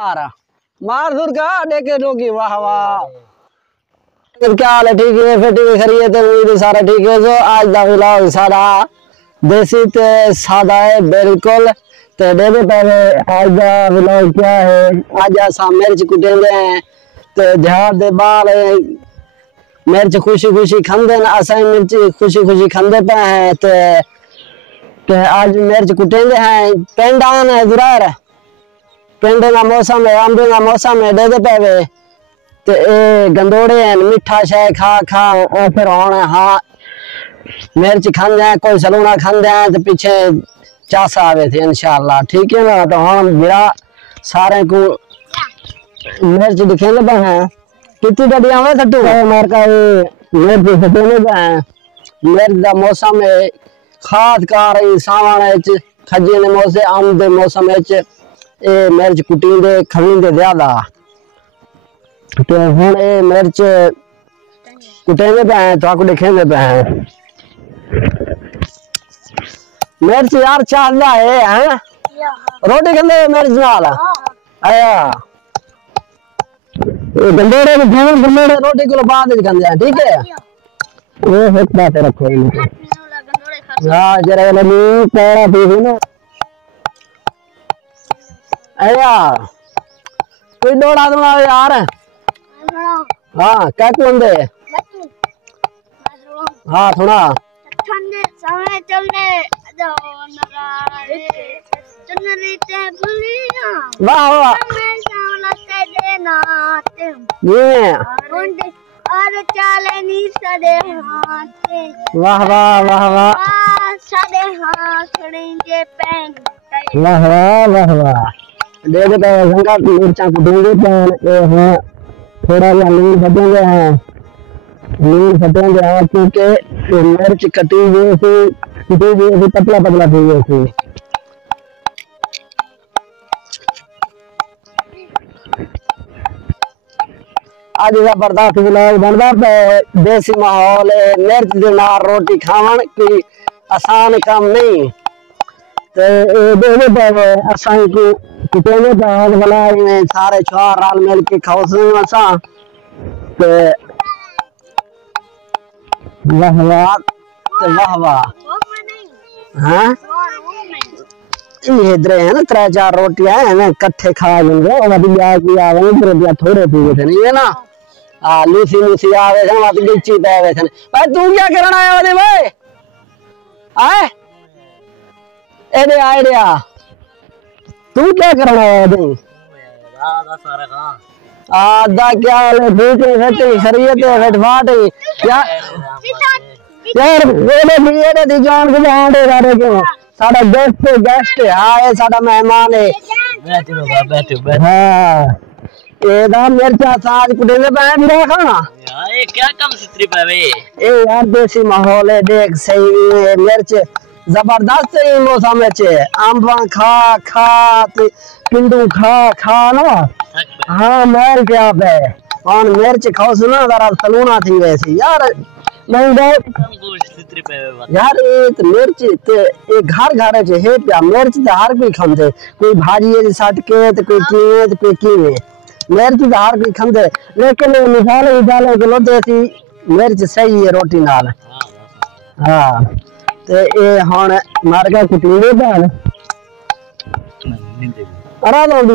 मार दूर का देखे रोगी वाह वाह। क्या हाल है? ठीक है फिर ठीक खरी है तो उम्मीद सारा ठीक है। जो आज दा व्लॉग सारा देसी ते सादा है बिल्कुल। ते देवे पहले आज दा व्लॉग क्या है? आज असा मिर्च कुटेंदे हैं ते झाड़ दे बाल मिर्च खुशी खुशी खांदे न। असा मिर्च खुशी खुशी खांदे पे हैं ते आज मिर्च कुटेंदे हैं। पेंड आन है जुरार पेंडे का मौसम है, आंबे का मौसम है। दे पे ते गंदोड़े हैं मिठा शाय खा खा फिर होने हाँ मिर्च खांदे हैं। कोई सलूना खांदे हैं तो पीछे चासा आवे थे इंशाल्लाह ठीक है ना। तो हम मेरा सारे को मिर्च दिखेंगे पे हैं कितनी गड्डियां हुए सट्टू मार का मिर्च सटेने पे हैं। मिर्च का मौसम है खाद का रही सावन खजे ने मौसम आम दे मौसम ए मिर्च कुटींदे खवींदे ज्यादा। तो हुन ए मिर्च कुटेंदे पे हैं तो आपको दिखेंगे पे हैं। मिर्च यार चाहता है रोटी खंदे मिर्च नाल आया गंडेड़े गंडेड़े रोटी को बाद खंदे हैं ठीक है। वो एक बात रखो हाँ जरा नहीं पैरा पी ना आया कोई दौड़ा दूंगा यार। हाँ क्या कुंदे हाँ थोड़ा ठंडे समय चलने वाह वाह ये और चाले नी सदे हाथ वाह वाह वाह वाह सदे हाथ खड़ेंगे पैन वाह वाह वाह वाह। दे दे पे गंगा मिर्चा कुटेंगे पे हाँ थोड़ा सा लून फटेंगे हैं लून फटेंगे हैं क्योंकि मिर्च कटी हुई थी पतला पतला थी वैसे। आज जबरदस्त व्लॉग बनता पे देसी माहौल मिर्च दे नाल रोटी खावन कोई आसान काम नहीं। ते देवे पे असा को कुटेंगे पे आज वाला सारे छोर राल मिल के खाओ असा ते वाह वाह ते वाह वाह हाँ ये इधर है ना 3-4 रोटियां है ना कट्ठे खा लेंगे और अभी की आवे रोटियां थोड़े पीवे थे नहीं है ना। हाँ लूसी लूसी आवे थे वहां लीची पे आवे थे। भाई तू क्या करना आया वाले भाई आए एडे आइडिया तू क्या करना आया तू आधा क्या ले ठीक है फटे खरीदते है फटफाट क्या यार ये दी जान के आंडे सारे क्यों साडा गेस्ट हां साडा मेहमान है बैठो हां ये दा मिर्चा साज कुटेंगे पे मेरा खाना यार ये क्या कम सित्री पे वे ए यार देसी माहौल है देख सही मिर्च जबरदस्त है मौसम में आंबा खा खा पिंडू खा खा ना हाँ मैल क्या पे और मिर्च खाओ सुना जरा सलूना थी वैसे यार नहीं यार एक मिर्च एक घर घर है प्या मिर्च तो हर कोई खाते कोई भाजी है सट के तो कोई कीवे तो कोई कीवे मिर्च तो हर कोई खाते लेकिन मसाले डाले के लोटे सी मिर्च सही है रोटी नाल। हाँ ते ए हुन मारगा कुटींगे भैन अरा दौंदी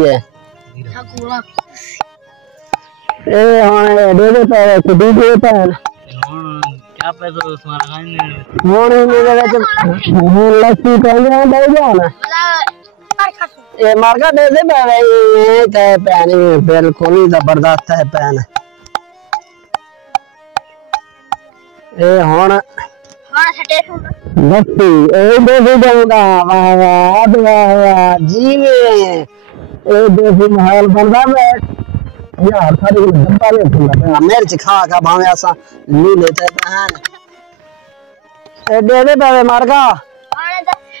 है ए हुन दे पे कुटींगे भैन क्या पैसा तुम्हारा खाने हुन मेरे विच हुन लस्सी पींगे भाई जान ए मारगा दे पे ते भैन बिल्कुल जबरदस्त है भैन ए हुन लस्सी ए देसी जाऊंगा वाह वाह वाह वाह जी में ए देसी माहौल बनदा मैं यार सारी डब्बा ले खुला मिर्च खा खा भावे असा ली लेते बहन ए दे पे मारगा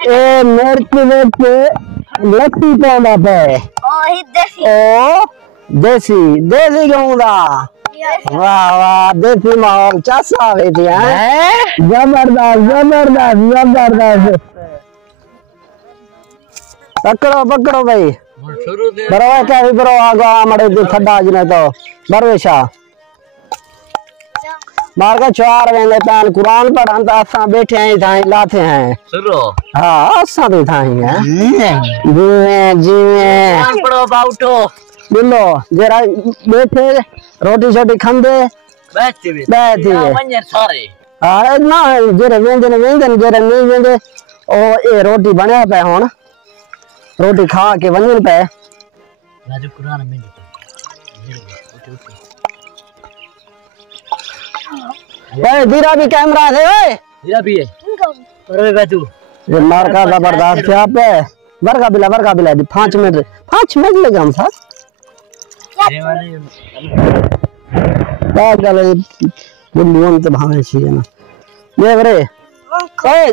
ए मिर्च विच लस्सी पांदा पे ओ देसी देसी गाऊंगा वाह वाह देसी माहौल चासा आवे थी जबरदस्त जबरदस्त जबरदस्त पकड़ो पकड़ो भाई बरो क्या भी बरो आगा मड़े दे खड्डा जने तो बरवेशा मार का चार वेले पैन कुरान पढ़न ता असा बैठे हैं थाई लाथे हैं सुरो हां असा भी थाई हैं जीवे पढ़ो बाउटो बोलो जरा बैठे रोटी छोटी खंदे बैठी मंजर सारे हां ना जरे वेंदन जरे नहीं वेंदे ओ ए रोटी बनया पे हुन रोटी खा के वंजन पे राजू कुरान में ओए दीरा भी कैमरा है ओए दीरा भी है अरे बैठू ये मार का जबरदस्त क्या पे वर्गा बिला 5 मिनट लगे हम साथ ये वाले बात चले बुलुन तो भावे छी ना ये रे ओए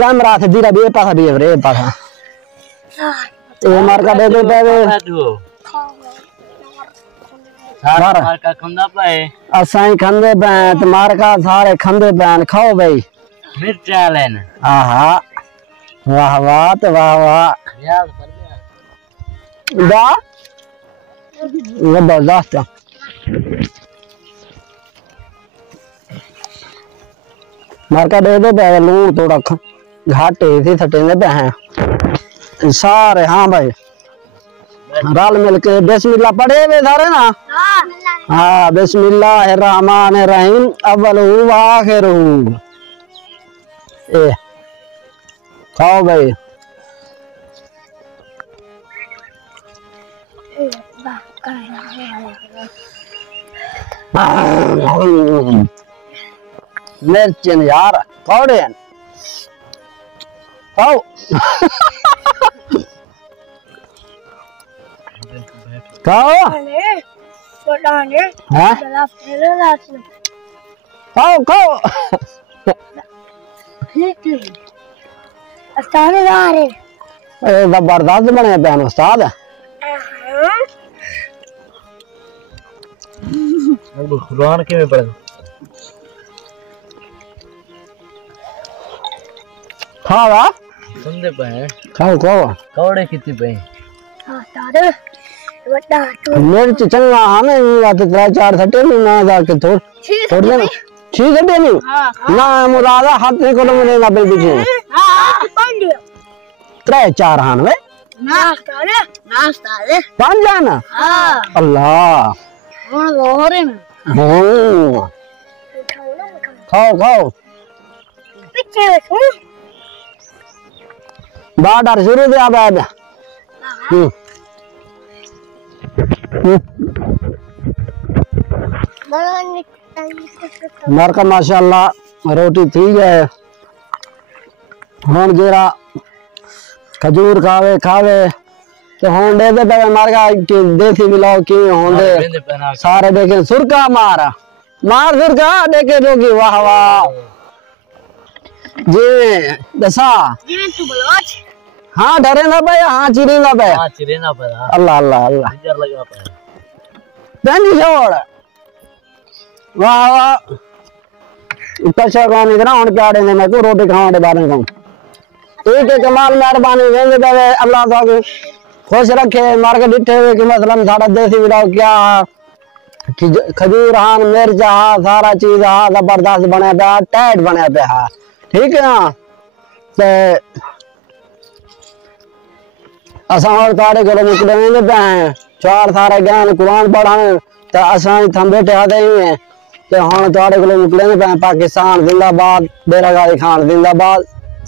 कैमरा से दीरा भी पासा भी रे पासा ये मार का दे मार का खंदा पे असाई खंदे पे मार का सारे खंदे पे खाओ भाई मिर्चा लेन आहा वाह वाह तो वाह वाह यार कर दा जबरदस्त मार का दे पे लून थोड़ा घाटे थी सटे पे हैं सारे हाँ भाई रल मिल के बिस्मिल्लाह पढ़े वे सारे ना हाँ बिस्मिल्लाहिर्रहमानिर्रहीम अव्वलुहु व आखिरुहु ए खाओ भाई मिर्चन यार थोड़े खाओ खाओ खाओ खाओ जबरदस्त बने पैन उस्ताद कुरान के में पढ़ खाओ सुनते पे खाओ खाओ कौड़े कितने पे मिर्च चंगा हमें बात 3-4 सटे नहीं ना जाके थोड़ी ना ठीक है बेनी ना मुरादा हाथ में कोलो में ना बिल दीजिए हां 3-4 हां वे नाश्ता रे पान जाना हां अल्लाह कौन हो रे ना खाओ पीछे बैठो बाहर शुरू दे अब मार का माशाअल्लाह रोटी थी है हुन जरा खजूर खावे तो हुन दे पे मार का देसी मिलाओ की हुन दे सारे देखे सुरका मार सुरका देखे लोगी वाह वाह जी दसा जी तू बलोच हाँ डरेगा भाई हाँ चिरेगा भाई अल्लाह अल्लाह अल्लाह लगा पैनी छोड़ वाह वाह कशा कौन इतना उन प्यारे ने मैं को रोटी खाने के बारे में ठीक है कमाल मेहरबानी वेंदे दे अल्लाह ताला खुश रखे मार के डिठे हुए कि मतलब सारा देसी मिलाओ क्या खजूर हां मिर्च हां सारा चीज हां जबरदस्त बने पे टाइट बने पे हां ठीक है ना ते असा और तारे को निकले वेंदे पे हैं 4 सारे ज्ञान कुरान पढ़ाने ते असा थम बैठे आते ही हैं ते हुन तारे को निकले पे पाकिस्तान जिंदाबाद बेरागारी खान जिंदाबाद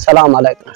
सलाम अलैकुम।